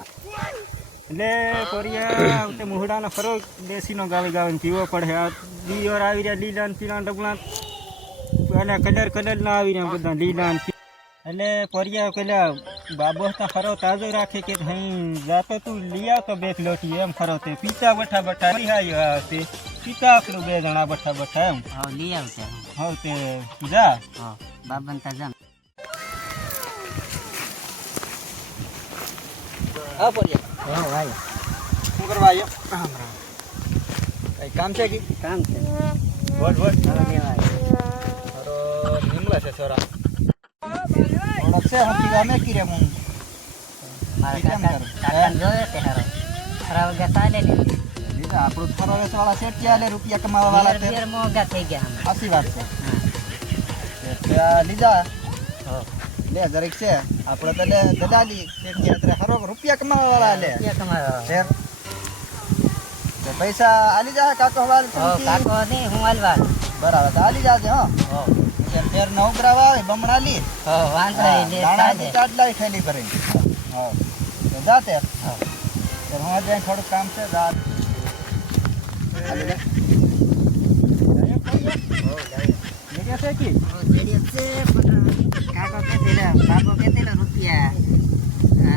એટલે કોરિયા તે મુહડાનો ફરો દેશીનો ગાવે ગાવે પીવો પડે આ બીઓર આવી રહ્યા લીલા ને પીળા ડબલા અને કલર ના આવી રહ્યા બધા લીલા ને એટલે કોરિયા પેલા બાબો ફરો તાજો રાખે કે હઈ જાતો તું લઈ આવતો બે લોટી એમ ફરો તે પીતા બઠા રિહાયો તે પીતા આપણું બે જણા બઠા એમ હા લઈ આવશે હા તે જા હા બાબન તાજા હા કોરિયા હા ભાઈ શું કરવા આવ્યો કઈ કામ છે કે કામ છે બોલ હવે દેવાય અરો નિમલા છે છોરા ઓળખ છે હકી ગામે કીરે હું મારા કાકા જોવે તે હારો ખરાબ ગયા ચાલે ને લીધા આપણું ફરવેશ વાળા સેટ ચાલે રૂપિયા કમાવા વાળા તે બેર મોંઘા થઈ ગયા સાચી વાત છે ત્યાં લીધા હા લે જરીક છે આપણે તો લે દલાલી સેટ અત્યારે હરો રૂપિયા કમાવા વાળા લે રૂપિયા કમાવા ફેર તો પૈસા આલી જા કાકો વાળ કાકો ને હું હાલવા બરાબર તો આલી જાજે હો ફેર ન ઉભરાવા આવે બમણાલી વાંધો નહીં દાણા ચાટ લાવી થેલી ભરીને હા તો જાતે હા તો હું આજે થોડું કામ છે જા કાકો કેટલા રૂપિયા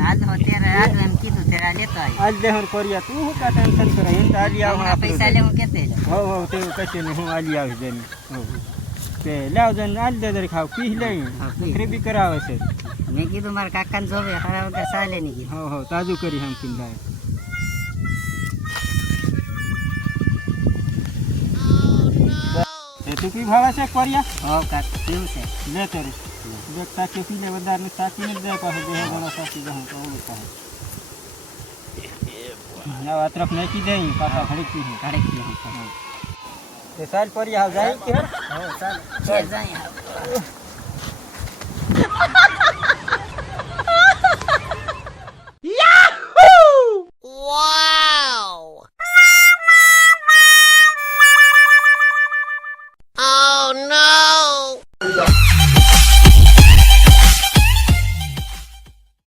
આજ અત્યારે એમ કીધું ત્યારે લેતો આજ દે હું કોરિયા તું હું કા ટેન્શન કરે એમ તો આલી આવ પૈસા લે હું કેતે હો તે કશે ને હું આલી આવી જઈને હો તે લાવ જઈને આલી દે દરે ખાવ પી લઈ ખરીદી કરાવે છે મેં કીધું મારા કાકાને જોવે ખરા વગર ચાલે નહીં કીધું હો તાજું કરી હમ કિન લાય તે તું પી ભાવે છે કોરિયા હો કાક કેવું છે લે તેરી દેખ તાકી પી લે વધારે તાકી ને દે પાસે બે ગણો સાચી જહું તો ઓલું થાય ના આ તરફ નાખી દે પાછા ઘડી પી ઘરે પીવું તે સાલ કોરિયા જાય કે હો ચાલ જાય